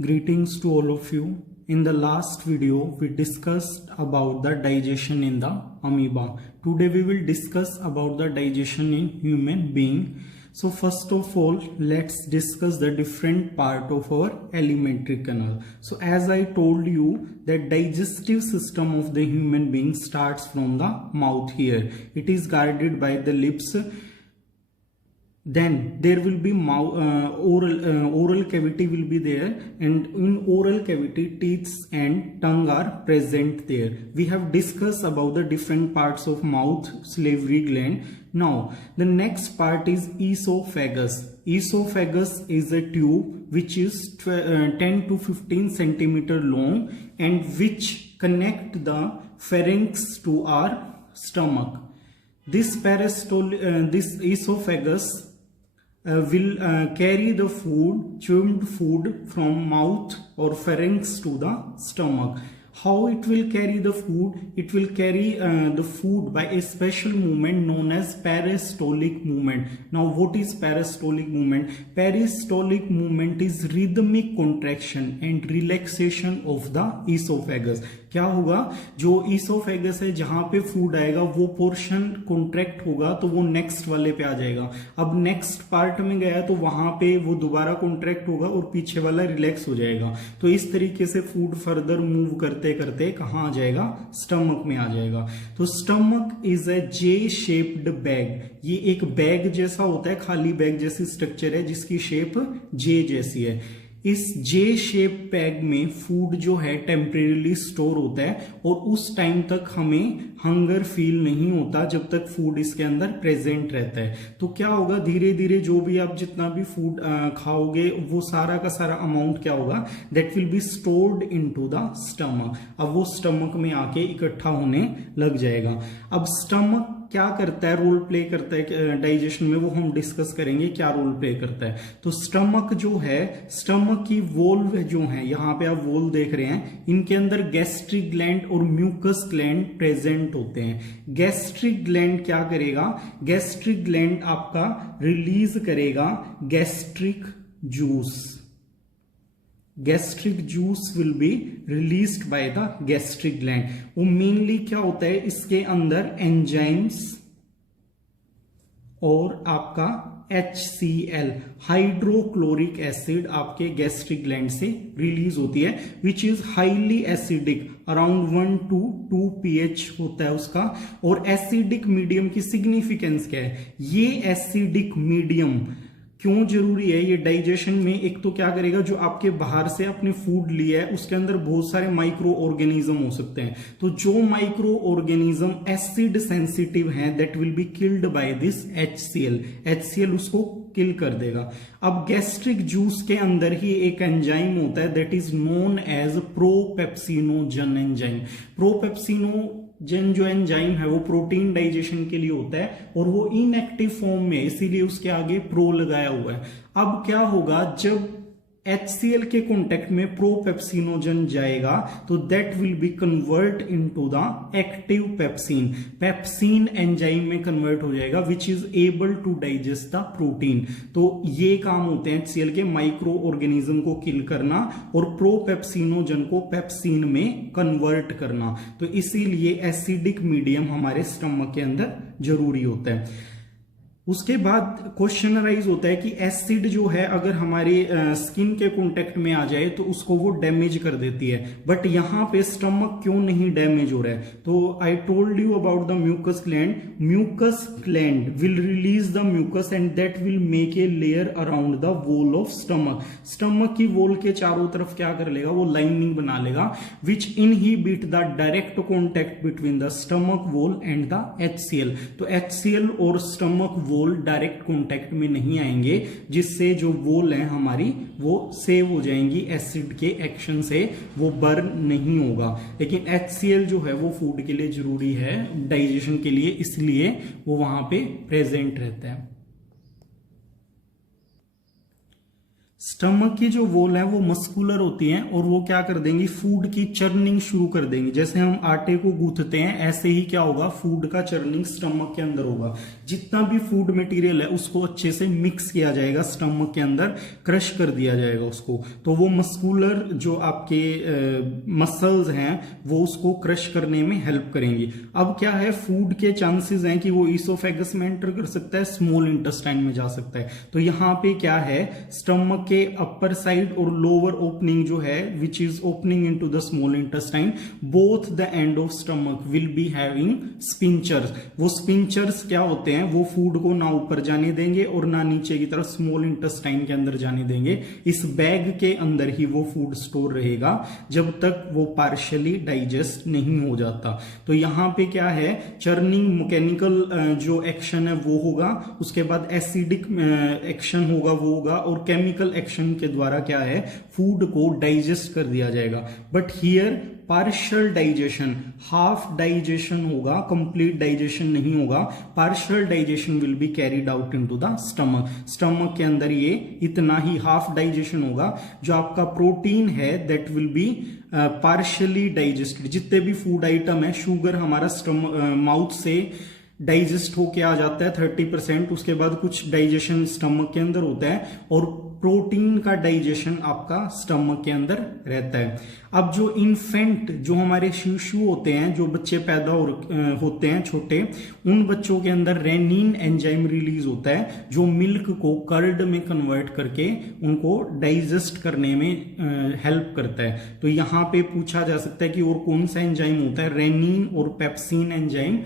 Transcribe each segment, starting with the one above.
Greetings to all of you. In the last video, we discussed about the digestion in the amoeba. Today we will discuss about the digestion in human being. So first of all, let's discuss the different part of our alimentary canal. So as I told you, the digestive system of the human being starts from the mouth here. It is guarded by the lips. Then there will be oral cavity will be there, and in oral cavity teeth and tongue are present there. We have discussed about the different parts of mouth, salivary gland. Now the next part is esophagus. Esophagus is a tube which is 10 to 15 centimeter long and which connect the pharynx to our stomach. This esophagus will carry the food, chewed food from mouth or pharynx to the stomach. How it will carry the food? It will carry the food by a special movement known as peristaltic movement. Now what is peristaltic movement? Peristaltic movement is rhythmic contraction and relaxation of the esophagus. क्या होगा, जो oesophagus है जहां पे food आएगा वो portion contract होगा तो वो नेक्स्ट वाले पे आ जाएगा. अब नेक्स्ट पार्ट में गया तो वहां पे वो दोबारा कॉन्ट्रैक्ट होगा और पीछे वाला रिलैक्स हो जाएगा. तो इस तरीके से फूड फर्दर मूव करते करते कहां आ जाएगा, स्टमक में आ जाएगा. तो stomach is a J shaped bag. ये एक बैग जैसा होता है, खाली बैग जैसी स्ट्रक्चर है जिसकी शेप जे जैसी है. इस जे शेप बैग में फूड जो है टेम्परेरीली स्टोर होता है और उस टाइम तक हमें हंगर फील नहीं होता जब तक फूड इसके अंदर प्रेजेंट रहता है. तो क्या होगा, धीरे धीरे जो भी आप जितना भी फूड खाओगे वो सारा का सारा अमाउंट क्या होगा, that will be stored into the stomach. अब वो स्टमक में आके इकट्ठा होने लग जाएगा. अब स्टमक क्या करता है, रोल प्ले करता है डाइजेशन में, वो हम डिस्कस करेंगे क्या रोल प्ले करता है. तो स्टमक जो है, स्टमक की वोल्व जो है, यहाँ पे आप वोल्व देख रहे हैं, इनके अंदर गैस्ट्रिक ग्लैंड और म्यूकस ग्लैंड प्रेजेंट होते हैं. गैस्ट्रिक ग्लैंड क्या करेगा, गैस्ट्रिक ग्लैंड आपका रिलीज करेगा gastric juice. Gastric juice will be released by the gastric gland. वो मेनली क्या होता है, इसके अंदर एंजाइम्स और आपका HCl हाइड्रोक्लोरिक एसिड आपके गैस्ट्रिक ग्लैंड से रिलीज होती है, which is highly acidic, around 1 to 2 pH होता है उसका. और एसिडिक मीडियम की सिग्निफिकेंस क्या है, ये एसिडिक मीडियम क्यों जरूरी है, ये डाइजेशन में एक तो क्या करेगा, जो आपके बाहर से आपने फूड लिया है उसके अंदर बहुत सारे माइक्रो ऑर्गेनिज्म हो सकते हैं. तो जो माइक्रो ऑर्गेनिज्म एसिड सेंसिटिव हैं that will be killed by this HCl उसको किल कर देगा. अब गैस्ट्रिक जूस के अंदर ही एक एंजाइम होता है that is known as propepsinogen enzyme. Propepsinogen जो एंजाइम है वो प्रोटीन डाइजेशन के लिए होता है और वो इनएक्टिव फॉर्म में, इसीलिए उसके आगे प्रो लगाया हुआ है. अब क्या होगा, जब HCl के कॉन्टेक्ट में प्रोपेप्सिनोजन जाएगा तो that will be convert into the active pepsin. Pepsin enzyme में कन्वर्ट हो जाएगा which is able to digest the protein. तो ये काम होते हैं HCl के, माइक्रो ऑर्गेनिज्म को किल करना और प्रोपेप्सिनोजन को पेप्सिन में कन्वर्ट करना. तो इसीलिए एसिडिक मीडियम हमारे स्टमक के अंदर जरूरी होता है. उसके बाद क्वेश्चन राइज होता है कि एसिड जो है अगर हमारे स्किन के कांटेक्ट में आ जाए तो उसको वो डैमेज कर देती है, बट यहां पे स्टमक क्यों नहीं डैमेज हो रहा है. तो I told you about the mucus gland. Mucus gland will release the mucus and that will make a layer around the wall of stomach. Stomach की वॉल के चारों तरफ क्या कर लेगा, वो लाइनिंग बना लेगा which inhibit the direct contact between the stomach wall and the HCl. तो HCl और स्टमक वॉल डायरेक्ट कांटेक्ट में नहीं आएंगे, जिससे जो वॉल है हमारी वो सेव हो जाएंगी एसिड के एक्शन से, वो बर्न नहीं होगा. लेकिन HCl जो है वो फूड के लिए जरूरी है डाइजेशन के लिए, इसलिए वो वहां पे प्रेजेंट रहता है. स्टमक की जो वॉल है वो मस्कुलर होती है और वो क्या कर देंगी, फूड की चर्निंग शुरू कर देंगी। जैसे हम आटे को गूंथते हैं ऐसे ही क्या होगा, फूड का चर्निंग स्टमक के अंदर होगा। जितना भी फूड मटेरियल है उसको अच्छे से मिक्स किया जाएगा स्टमक के अंदर, क्रश कर दिया जाएगा उसको। तो वो मस्कुलर जो आपके मसल्स हैं वो उसको क्रश करने में हेल्प करेंगी। अब क्या है, फूड के चांसेस हैं कि वो ईसोफेगस में एंटर कर सकता है, स्मॉल इंटेस्टाइन में जा सकता है। तो यहाँ पे क्या है, स्टमक के अपर साइड और लोअर ओपनिंग जो है which is opening into the small intestine, both the end of stomach will be having स्पिंचर्स। वो स्पिंचर्स क्या होते हैं, वो फूड को ना ऊपर जाने देंगे और ना नीचे की तरफ स्मॉल इंटेस्टाइन के अंदर जाने देंगे। इस बैग के अंदर ही वो फूड स्टोर रहेगा जब तक वो पार्शियली डाइजेस्ट नहीं हो जाता। तो यहां पे क्या है, चर्निंग मैकेनिकल जो एक्शन है वो होगा, उसके बाद एसिडिक एक्शन होगा वो होगा, और केमिकल एक्शन के द्वारा क्या है, फूड को डाइजेस्ट कर दिया जाएगा। But here partial digestion, half digestion होगा, कंप्लीट डाइजेशन नहीं होगा। Partial digestion will be carried out into the stomach. Stomach के अंदर ये इतना ही हाफ डाइजेशन होगा। जो आपका प्रोटीन है that will B partially digested. जितने भी फूड आइटम है, शुगर हमारा माउथ से डाइजेस्ट होके आ जाता है 30%, उसके बाद कुछ डाइजेशन स्टमक के अंदर होता है, और प्रोटीन का डाइजेशन आपका स्टमक के अंदर रहता है। अब जो इन्फेंट, जो हमारे शिशु होते हैं, जो बच्चे पैदा होते हैं छोटे, उन बच्चों के अंदर रेनिन एंजाइम रिलीज होता है जो मिल्क को कर्ड में कन्वर्ट करके उनको डाइजेस्ट करने में हेल्प करता है। तो यहाँ पे पूछा जा सकता है कि और कौन सा एंजाइम होता है, रेनिन और पेप्सिन एंजाइम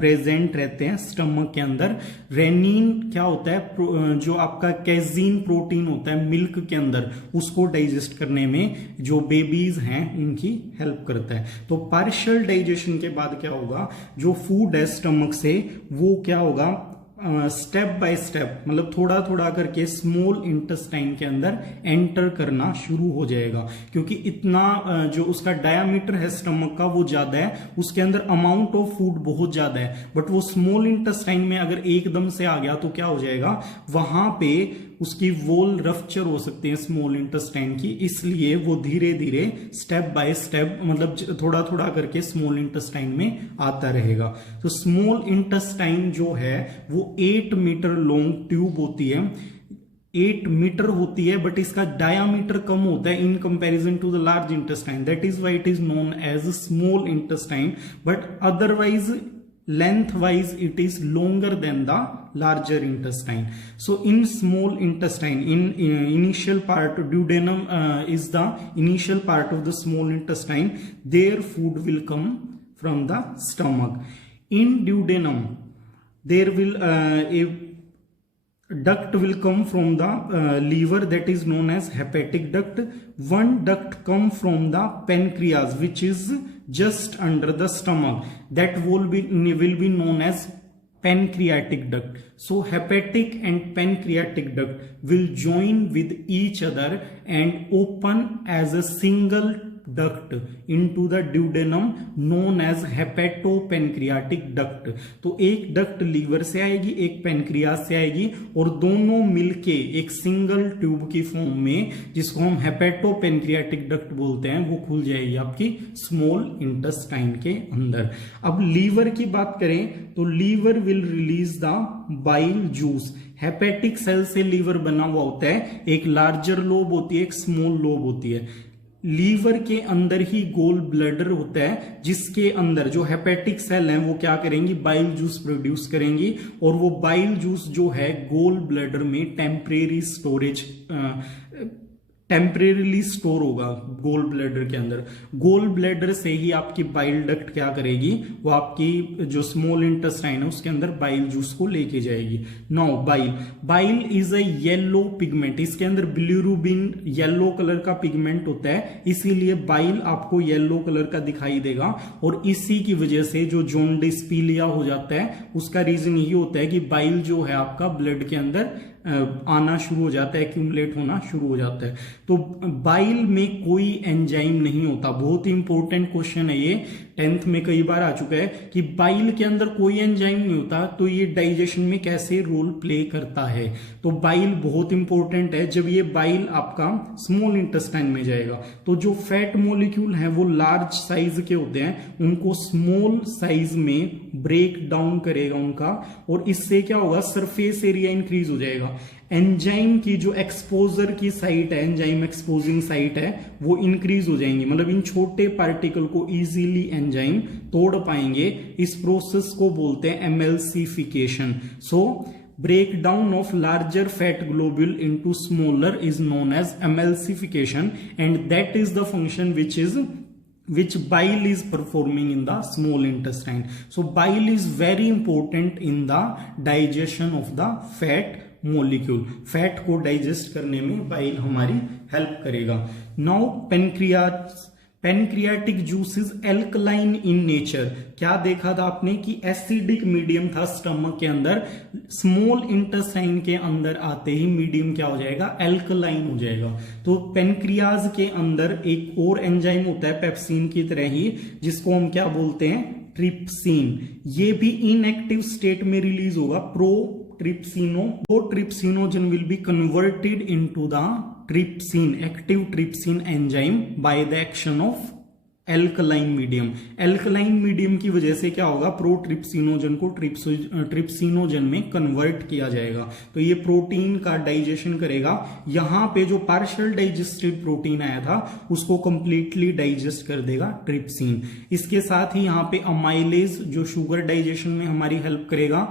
प्रेजेंट रहते हैं स्टमक के अंदर। रेनिन क्या होता है, जो आपका कैजीन प्रोटीन होता है मिल्क के अंदर, उसको डाइजेस्ट करने में जो बेबीज हैं उनकी हेल्प करता है। तो पार्शियल डाइजेशन के बाद क्या होगा, जो फूड है स्टमक से वो क्या होगा, स्टेप बाय स्टेप, मतलब थोड़ा थोड़ा करके स्मॉल इंटेस्टाइन के अंदर एंटर करना शुरू हो जाएगा। क्योंकि इतना जो उसका डायामीटर है स्टमक का वो ज्यादा है, उसके अंदर अमाउंट ऑफ फूड बहुत ज्यादा है, बट वो स्मॉल इंटेस्टाइन में अगर एकदम से आ गया तो क्या हो जाएगा, वहां पे उसकी वॉल रफ्चर हो सकती है स्मॉल इंटेस्टाइन की। इसलिए वो धीरे धीरे स्टेप बाय स्टेप, मतलब थोड़ा थोड़ा करके स्मॉल इंटेस्टाइन में आता रहेगा। तो स्मॉल इंटेस्टाइन जो है वो 8 मीटर लॉन्ग ट्यूब होती है, 8 मीटर होती है, बट इसका डायामीटर कम होता है in comparison to the large intestine. That is why it is known as small intestine, but otherwise lengthwise it is longer than the larger intestine. So in small intestine, in initial part, duodenum is the initial part of the small intestine. Their food will come from the stomach. In duodenum there will a duct will come from the liver, that is known as hepatic duct. One duct come from the pancreas which is just under the stomach, that will be known as pancreatic duct. So hepatic and pancreatic duct will join with each other and open as a single duct into the duodenum known as hepatopancreatic duct. तो एक duct liver से आएगी, एक pancreas से आएगी, और दोनों मिलके एक सिंगल ट्यूब की फॉर्म में, जिसको हम हेपेटोपेनक्रियाटिक डक्ट बोलते हैं, वो खुल जाएगी आपकी स्मॉल इंटेस्टाइन के अंदर। अब लीवर की बात करें तो liver will release the bile juice. Hepatic cell से लीवर बना हुआ होता है, एक लार्जर लोब होती है, एक स्मॉल लोब होती है। लीवर के अंदर ही गोल ब्लैडर होता है, जिसके अंदर जो हेपेटिक सेल हैं वो क्या करेंगी, बाइल जूस प्रोड्यूस करेंगी, और वो बाइल जूस जो है गोल ब्लैडर में टेम्परेरीली स्टोर होगा गोल ब्लैडर के अंदर। गोल ब्लैडर से ही आपकी बाइल डक्ट क्या करेगी, वो आपकी जो स्मॉल इंटेस्टाइन है उसके अंदर बाइल जूस को लेके जाएगी। Now bile is a yellow pigment, इसके अंदर बिलिरुबिन येलो कलर का पिगमेंट होता है, इसीलिए बाइल आपको येलो कलर का दिखाई देगा। और इसी की वजह से जो जॉन्डिस पीलिया हो जाता है उसका रीजन यही होता है कि बाइल जो है आपका ब्लड के अंदर आना शुरू हो जाता है, एक्यूमुलेट होना शुरू हो जाता है। तो बाइल में कोई एंजाइम नहीं होता। बहुत ही इंपॉर्टेंट क्वेश्चन है ये, 10th में कई बार आ चुका है कि बाइल के अंदर कोई एंजाइम नहीं होता, तो ये डाइजेशन में कैसे रोल प्ले करता है। तो बाइल बहुत इंपॉर्टेंट है। जब ये बाइल आपका स्मॉल इंटेस्टाइन में जाएगा तो जो फैट मॉलिक्यूल है वो लार्ज साइज के होते हैं, उनको स्मॉल साइज में ब्रेक डाउन करेगा उनका, और इससे क्या होगा, सरफेस एरिया इंक्रीज हो जाएगा। एंजाइम की जो एक्सपोजर की साइट है, एंजाइम एक्सपोजिंग साइट है, वो इंक्रीज हो जाएंगी। मतलब इन छोटे पार्टिकल को इजीली एंजाइम तोड़ पाएंगे। इस प्रोसेस को बोलते हैं एमएलसिफिकेशन। सो breakdown of larger fat globule into smaller is known as emulsification, and that is the function which bile is performing in the small intestine. So bile is very important in the digestion of the fat molecule. Fat को digest करने में bile हमारी help करेगा। Now pancreatic juice is alkaline in nature. क्या देखा था आपने कि एसिडिक मीडियम था स्टमक के अंदर, स्मॉल इंटेस्टाइन के अंदर आते ही मीडियम क्या हो जाएगा, एल्कलाइन हो जाएगा। तो पेनक्रियाज के अंदर एक और एंजाइम होता है पेप्सिन की तरह ही, जिसको हम क्या बोलते हैं, ट्रिप्सिन। ये भी इनएक्टिव स्टेट में रिलीज होगा, trypsinogen will be converted into the trypsin, active trypsin enzyme by the action of alkaline medium. Alkaline medium की वजह से क्या होगा, प्रोट्रिप्सिनोजन को ट्रिप्सिनोजन में कन्वर्ट किया जाएगा। तो ये प्रोटीन का डाइजेशन करेगा। यहां पे जो पार्शियल डाइजेस्टेड प्रोटीन आया था उसको कंप्लीटली डाइजेस्ट कर देगा ट्रिप्सिन। इसके साथ ही यहां पे अमाइलेज जो शुगर डाइजेशन में हमारी हेल्प करेगा।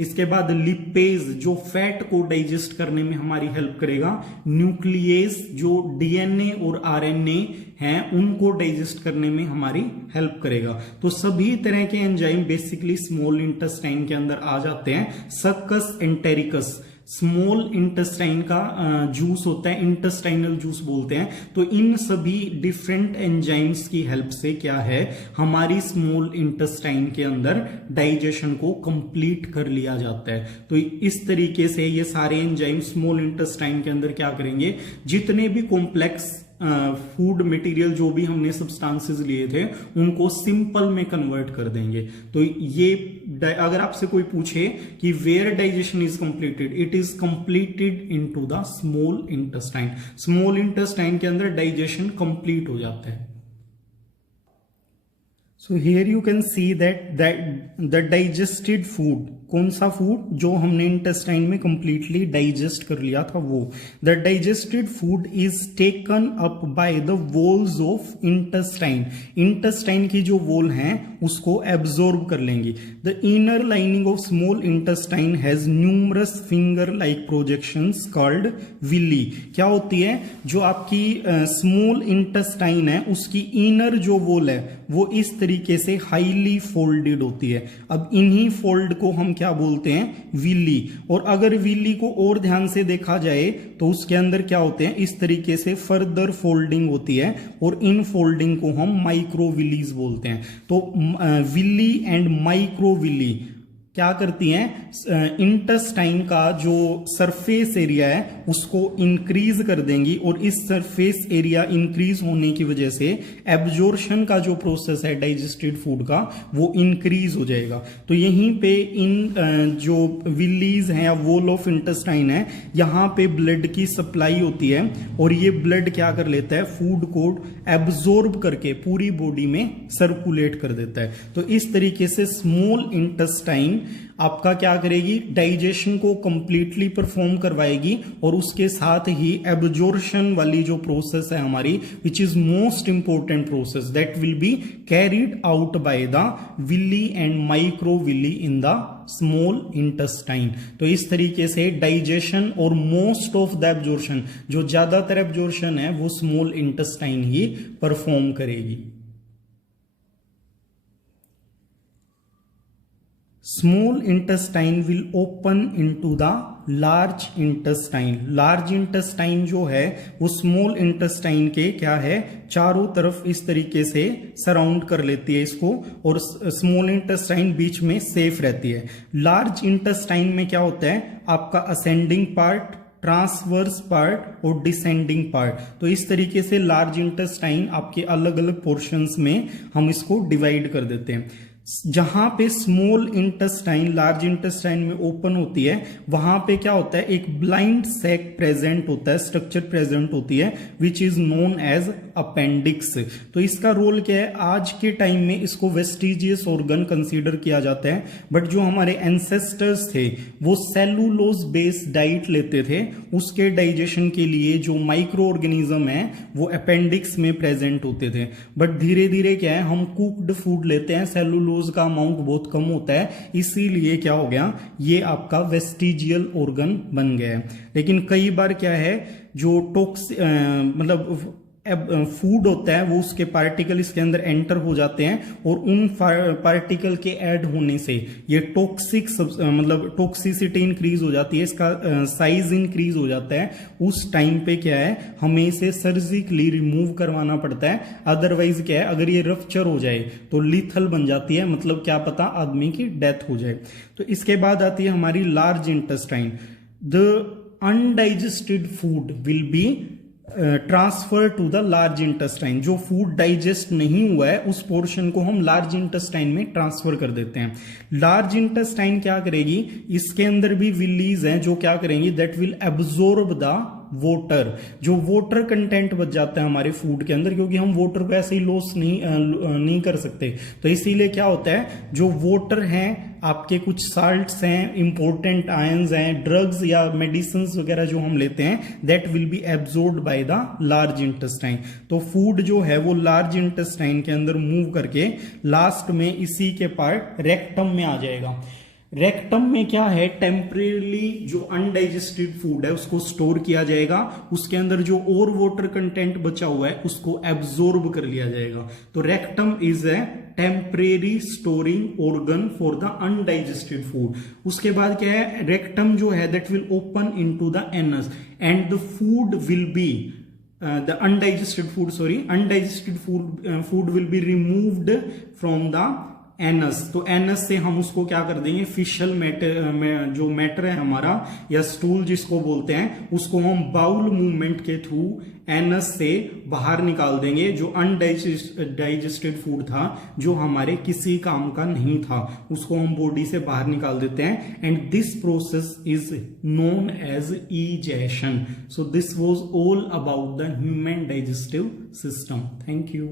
इसके बाद लिपेज जो फैट को डाइजेस्ट करने में हमारी हेल्प करेगा। न्यूक्लियेज जो डीएनए और आरएनए हैं उनको डाइजेस्ट करने में हमारी हेल्प करेगा। तो सभी तरह के एंजाइम बेसिकली स्मॉल इंटेस्टाइन के अंदर आ जाते हैं। सक्कस एंटेरिकस स्मॉल इंटेस्टाइन का जूस होता है, इंटेस्टाइनल जूस बोलते हैं। तो इन सभी डिफरेंट एंजाइम्स की हेल्प से क्या है, हमारी स्मॉल इंटेस्टाइन के अंदर डाइजेशन को कंप्लीट कर लिया जाता है। तो इस तरीके से ये सारे एंजाइम स्मॉल इंटेस्टाइन के अंदर क्या करेंगे, जितने भी कॉम्प्लेक्स फूड मटेरियल जो भी हमने सब्सटेंसेस लिए थे उनको सिंपल में कन्वर्ट कर देंगे। तो ये अगर आपसे कोई पूछे कि where digestion is completed, it is completed into the small intestine. Small intestine के अंदर डाइजेशन कंप्लीट हो जाता है। So here you can see that the digested food, कौन सा फूड, जो हमने इंटेस्टाइन में कंप्लीटली डाइजेस्ट कर लिया था वो। The digested food is taken up by the walls of intestine. Intestine की जो वॉल हैं उसको एब्जॉर्ब कर लेंगी। The inner lining of small intestine has numerous finger like projections called villi. क्या होती है, जो आपकी स्मॉल इंटेस्टाइन है उसकी इनर जो वॉल है वो इस तरीके से हाईली फोल्डेड होती है। अब इन्हीं फोल्ड को हम क्या बोलते हैं, विली। और अगर विली को और ध्यान से देखा जाए तो उसके अंदर क्या होते हैं, इस तरीके से फर्दर फोल्डिंग होती है, और इन फोल्डिंग को हम माइक्रोविलीज बोलते हैं। तो विली एंड माइक्रोविली क्या करती हैं, इंटेस्टाइन का जो सरफेस एरिया है उसको इंक्रीज कर देंगी, और इस सरफेस एरिया इंक्रीज होने की वजह से एब्जॉर्प्शन का जो प्रोसेस है डाइजेस्टेड फूड का वो इंक्रीज हो जाएगा। तो यहीं पे इन जो विलीज हैं या वॉल ऑफ इंटेस्टाइन है, यहाँ पे ब्लड की सप्लाई होती है, और ये ब्लड क्या कर लेता है, फूड को एब्जॉर्ब करके पूरी बॉडी में सर्कुलेट कर देता है। तो इस तरीके से स्मॉल इंटेस्टाइन आपका क्या करेगी, डाइजेशन को कंप्लीटली परफॉर्म करवाएगी, और उसके साथ ही एब्जॉर्प्शन वाली जो प्रोसेस है हमारी, which is most important process, that will be carried out by the villi and microvilli in the small intestine. तो इस तरीके से डाइजेशन और मोस्ट ऑफ द एब्जॉर्प्शन, जो ज्यादातर एब्जॉर्प्शन है वो स्मॉल इंटेस्टाइन ही परफॉर्म करेगी। Small intestine will open into the large intestine. Large intestine जो है वो स्मॉल इंटेस्टाइन के क्या है, चारों तरफ इस तरीके से सराउंड कर लेती है इसको, और स्मॉल इंटेस्टाइन बीच में सेफ रहती है। लार्ज इंटेस्टाइन में क्या होता है, आपका असेंडिंग पार्ट, ट्रांसवर्स पार्ट और डिसेंडिंग पार्ट। तो इस तरीके से लार्ज इंटेस्टाइन आपके अलग अलग पोर्शंस में हम इसको डिवाइड कर देते हैं। जहां पे स्मॉल इंटेस्टाइन लार्ज इंटेस्टाइन में ओपन होती है, वहां पे क्या होता है, एक ब्लाइंड सैक प्रेजेंट होता है, स्ट्रक्चर प्रेजेंट होती है, which is known as appendix. तो इसका रोल क्या है, आज के टाइम में इसको वेस्टिजियस ऑर्गन कंसीडर किया जाता है, बट जो हमारे एंसेस्टर्स थे वो सेलुलोज बेस्ड डाइट लेते थे, उसके डाइजेशन के लिए जो माइक्रो ऑर्गेनिज्म है वो अपेंडिक्स में प्रेजेंट होते थे। बट धीरे धीरे क्या है, हम कुक्ड फूड लेते हैं, सेलुलोज का अमाउंट बहुत कम होता है, इसीलिए क्या हो गया, ये आपका वेस्टिजियल ऑर्गन बन गया है। लेकिन कई बार क्या है, जो मतलब फूड होता है वो उसके पार्टिकल इसके अंदर एंटर हो जाते हैं, और उन पार्टिकल के ऐड होने से ये टॉक्सिक मतलब टॉक्सिसिटी इंक्रीज हो जाती है, इसका साइज इंक्रीज हो जाता है। उस टाइम पे क्या है, हमें इसे सर्जिकली रिमूव करवाना पड़ता है, अदरवाइज क्या है, अगर ये रप्चर हो जाए तो लीथल बन जाती है, मतलब क्या पता आदमी की डेथ हो जाए। तो इसके बाद आती है हमारी large intestine. The undigested food will be transfer to the large intestine. जो फूड डाइजेस्ट नहीं हुआ है उस पोर्शन को हम लार्ज इंटेस्टाइन में ट्रांसफर कर देते हैं। लार्ज इंटेस्टाइन क्या करेगी, इसके अंदर भी विलीज हैं जो क्या करेंगी, that will absorb the voter. जो वोटर कंटेंट बच जाता है हमारे फूड के अंदर, क्योंकि हम वोटर को ऐसे ही लॉस नहीं कर सकते, तो इसीलिए क्या होता है, जो वोटर हैं आपके, कुछ साल्ट्स हैं, इंपॉर्टेंट आयंस हैं, ड्रग्स या मेडिसिन वगैरह जो हम लेते हैं, that will B absorbed by the large intestine. तो फूड जो है वो लार्ज इंटेस्टाइन के अंदर मूव करके लास्ट में इसी के पार्ट रेक्टम में आ जाएगा। रेक्टम में क्या है, टेम्परेली जो अनडाइजेस्टेड फूड है उसको स्टोर किया जाएगा, उसके अंदर जो और वाटर कंटेंट बचा हुआ है उसको एब्जॉर्ब कर लिया जाएगा। तो rectum is a temporary storing organ for the undigested food. उसके बाद क्या है, रेक्टम जो है that will open into the anus and the food will B the undigested food will be removed from the anus. तो anus से हम उसको क्या कर देंगे, फिशल मैटर जो मैटर है हमारा, या स्टूल जिसको बोलते हैं, उसको हम बाउल मूवमेंट के थ्रू एनस से बाहर निकाल देंगे। जो अनडाइजेस्टेड फूड था, जो हमारे किसी काम का नहीं था, उसको हम बॉडी से बाहर निकाल देते हैं, and this process is known as egestion. So this was all about the human digestive system. Thank you.